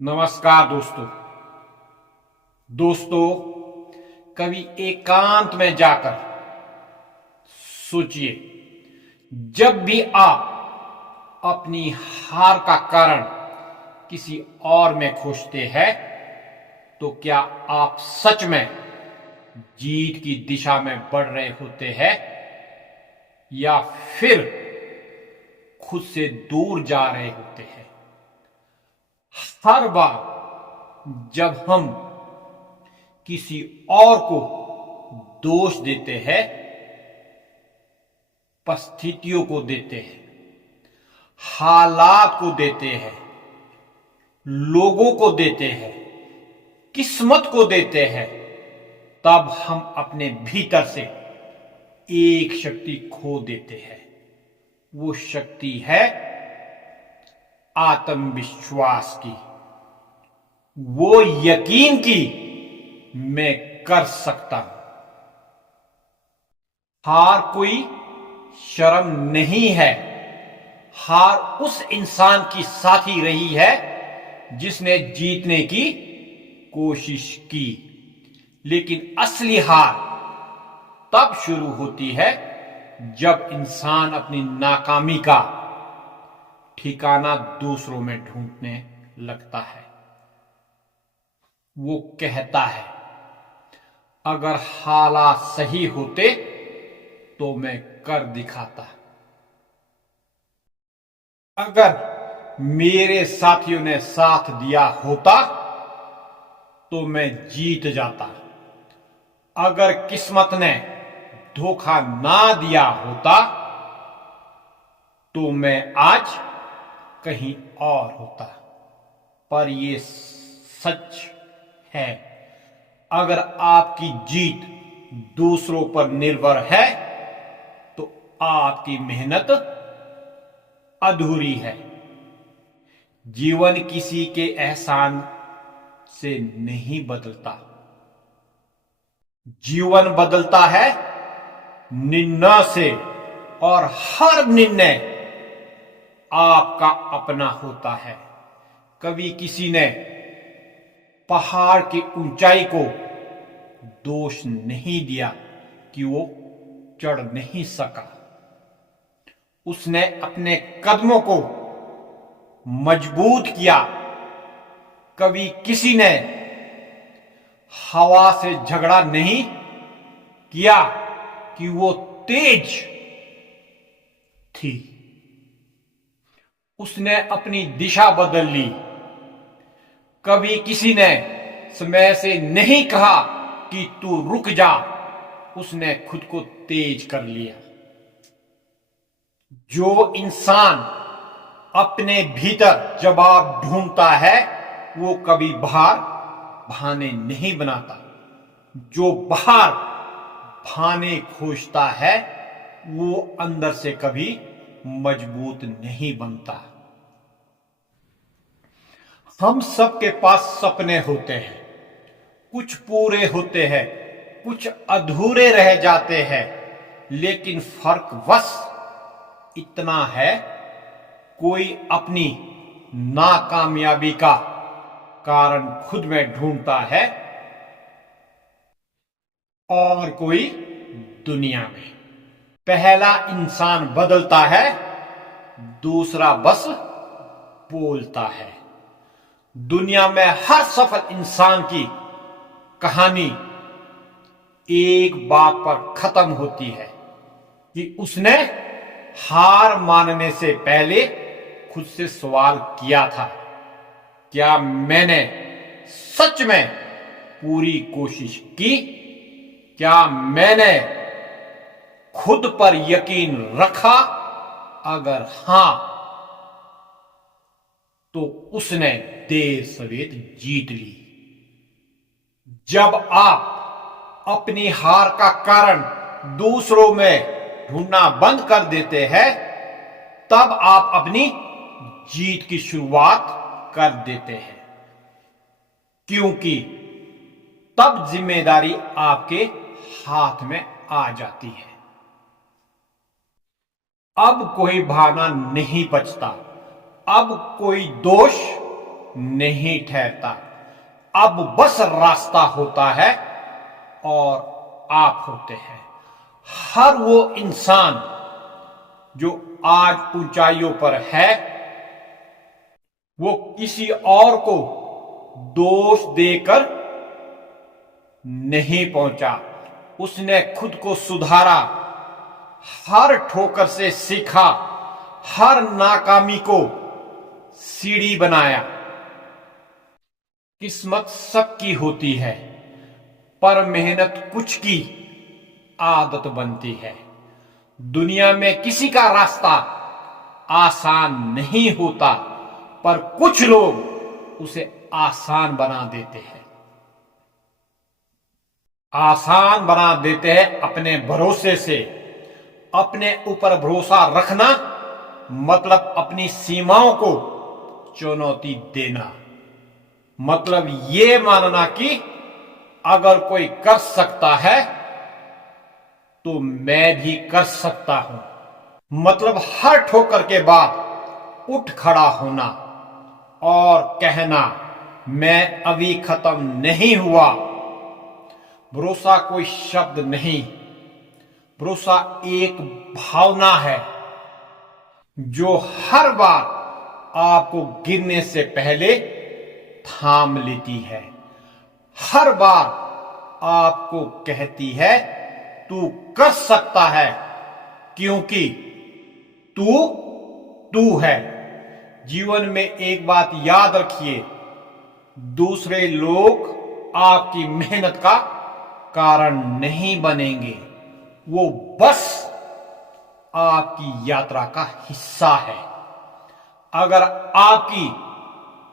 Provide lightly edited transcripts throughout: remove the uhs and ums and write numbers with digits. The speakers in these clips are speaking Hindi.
नमस्कार दोस्तों कभी एकांत में जाकर सोचिए। जब भी आप अपनी हार का कारण किसी और में खोजते हैं तो क्या आप सच में जीत की दिशा में बढ़ रहे होते हैं या फिर खुद से दूर जा रहे होते हैं। हर बार जब हम किसी और को दोष देते हैं, परिस्थितियों को देते हैं, हालात को देते हैं, लोगों को देते हैं, किस्मत को देते हैं, तब हम अपने भीतर से एक शक्ति खो देते हैं। वो शक्ति है आत्मविश्वास की, वो यकीन की मैं कर सकता हूं। हार कोई शर्म नहीं है, हार उस इंसान की साथी रही है जिसने जीतने की कोशिश की। लेकिन असली हार तब शुरू होती है जब इंसान अपनी नाकामी का ठिकाना दूसरों में ढूंढने लगता है। वो कहता है, अगर हालात सही होते तो मैं कर दिखाता, अगर मेरे साथियों ने साथ दिया होता तो मैं जीत जाता, अगर किस्मत ने धोखा ना दिया होता तो मैं आज कहीं और होता। पर ये सच है, अगर आपकी जीत दूसरों पर निर्भर है तो आपकी मेहनत अधूरी है। जीवन किसी के एहसान से नहीं बदलता, जीवन बदलता है निर्णय से, और हर निर्णय आपका अपना होता है। कभी किसी ने पहाड़ की ऊंचाई को दोष नहीं दिया कि वो चढ़ नहीं सका, उसने अपने कदमों को मजबूत किया। कभी किसी ने हवा से झगड़ा नहीं किया कि वो तेज थी, उसने अपनी दिशा बदल ली। कभी किसी ने समय से नहीं कहा कि तू रुक जा, उसने खुद को तेज कर लिया। जो इंसान अपने भीतर जवाब ढूंढता है वो कभी बाहर बहाने नहीं बनाता, जो बाहर बहाने खोजता है वो अंदर से कभी मजबूत नहीं बनता। हम सबके पास सपने होते हैं, कुछ पूरे होते हैं, कुछ अधूरे रह जाते हैं, लेकिन फर्क बस इतना है, कोई अपनी नाकामयाबी का कारण खुद में ढूंढता है और कोई दुनिया में। पहला इंसान बदलता है, दूसरा बस बोलता है। दुनिया में हर सफल इंसान की कहानी एक बात पर खत्म होती है कि उसने हार मानने से पहले खुद से सवाल किया था, क्या मैंने सच में पूरी कोशिश की? क्या मैंने खुद पर यकीन रखा? अगर हां तो उसने देर सवेर जीत ली। जब आप अपनी हार का कारण दूसरों में ढूंढना बंद कर देते हैं तब आप अपनी जीत की शुरुआत कर देते हैं, क्योंकि तब जिम्मेदारी आपके हाथ में आ जाती है। अब कोई बहाना नहीं बचता, अब कोई दोष नहीं ठहरता। अब बस रास्ता होता है और आप होते हैं। हर वो इंसान जो आज ऊंचाइयों पर है, वो किसी और को दोष देकर नहीं पहुंचा। उसने खुद को सुधारा, हर ठोकर से सीखा, हर नाकामी को सीढ़ी बनाया। किस्मत सबकी होती है, पर मेहनत कुछ की आदत बनती है। दुनिया में किसी का रास्ता आसान नहीं होता, पर कुछ लोग उसे आसान बना देते हैं। आसान बना देते हैं अपने भरोसे से। अपने ऊपर भरोसा रखना मतलब अपनी सीमाओं को चुनौती देना, मतलब ये मानना कि अगर कोई कर सकता है तो मैं भी कर सकता हूं। मतलब हर ठोकर के बाद उठ खड़ा होना और कहना, मैं अभी खत्म नहीं हुआ। भरोसा कोई शब्द नहीं, भरोसा एक भावना है जो हर बार आपको गिरने से पहले थाम लेती है। हर बार आपको कहती है, तू कर सकता है, क्योंकि तू है। जीवन में एक बात याद रखिए, दूसरे लोग आपकी मेहनत का कारण नहीं बनेंगे, वो बस आपकी यात्रा का हिस्सा है। अगर आपकी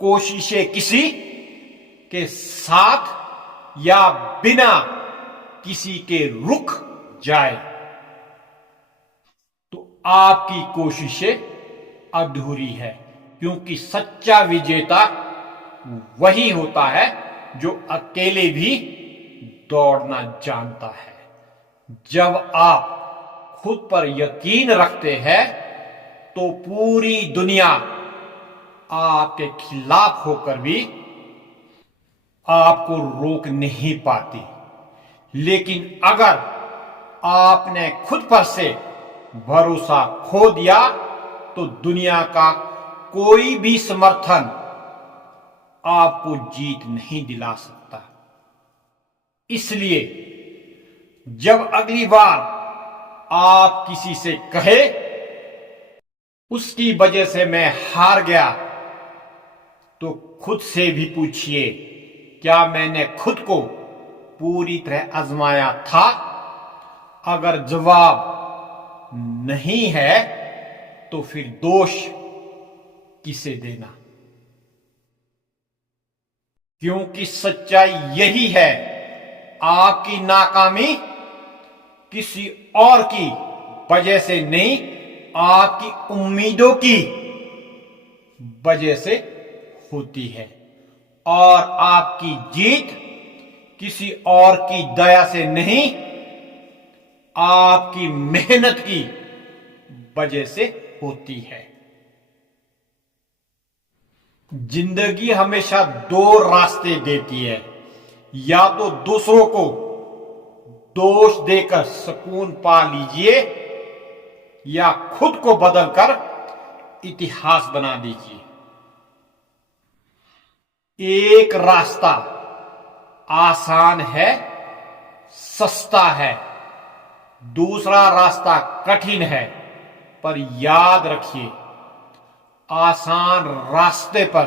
कोशिशें किसी के साथ या बिना किसी के रुक जाए, तो आपकी कोशिशें अधूरी है, क्योंकि सच्चा विजेता वही होता है जो अकेले भी दौड़ना जानता है। जब आप खुद पर यकीन रखते हैं तो पूरी दुनिया आपके खिलाफ होकर भी आपको रोक नहीं पाती। लेकिन अगर आपने खुद पर से भरोसा खो दिया तो दुनिया का कोई भी समर्थन आपको जीत नहीं दिला सकता। इसलिए जब अगली बार आप किसी से कहे, उसकी वजह से मैं हार गया, तो खुद से भी पूछिए, क्या मैंने खुद को पूरी तरह आजमाया था? अगर जवाब नहीं है तो फिर दोष किसे देना? क्योंकि सच्चाई यही है, आपकी नाकामी किसी और की वजह से नहीं, आपकी उम्मीदों की वजह से होती है। और आपकी जीत किसी और की दया से नहीं, आपकी मेहनत की वजह से होती है। जिंदगी हमेशा दो रास्ते देती है, या तो दूसरों को दोष देकर सुकून पा लीजिए, या खुद को बदलकर इतिहास बना दीजिए। एक रास्ता आसान है, सस्ता है, दूसरा रास्ता कठिन है। पर याद रखिए, आसान रास्ते पर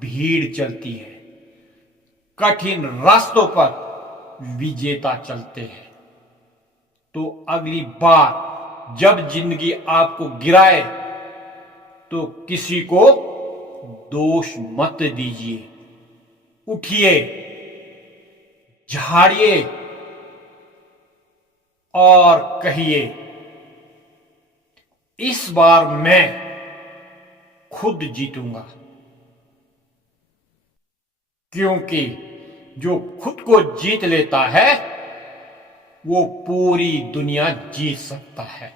भीड़ चलती है, कठिन रास्तों पर विजेता चलते हैं। तो अगली बार जब जिंदगी आपको गिराए तो किसी को दोष मत दीजिए। उठिए, झाड़िए और कहिए, इस बार मैं खुद जीतूंगा। क्योंकि जो खुद को जीत लेता है वो पूरी दुनिया जीत सकता है।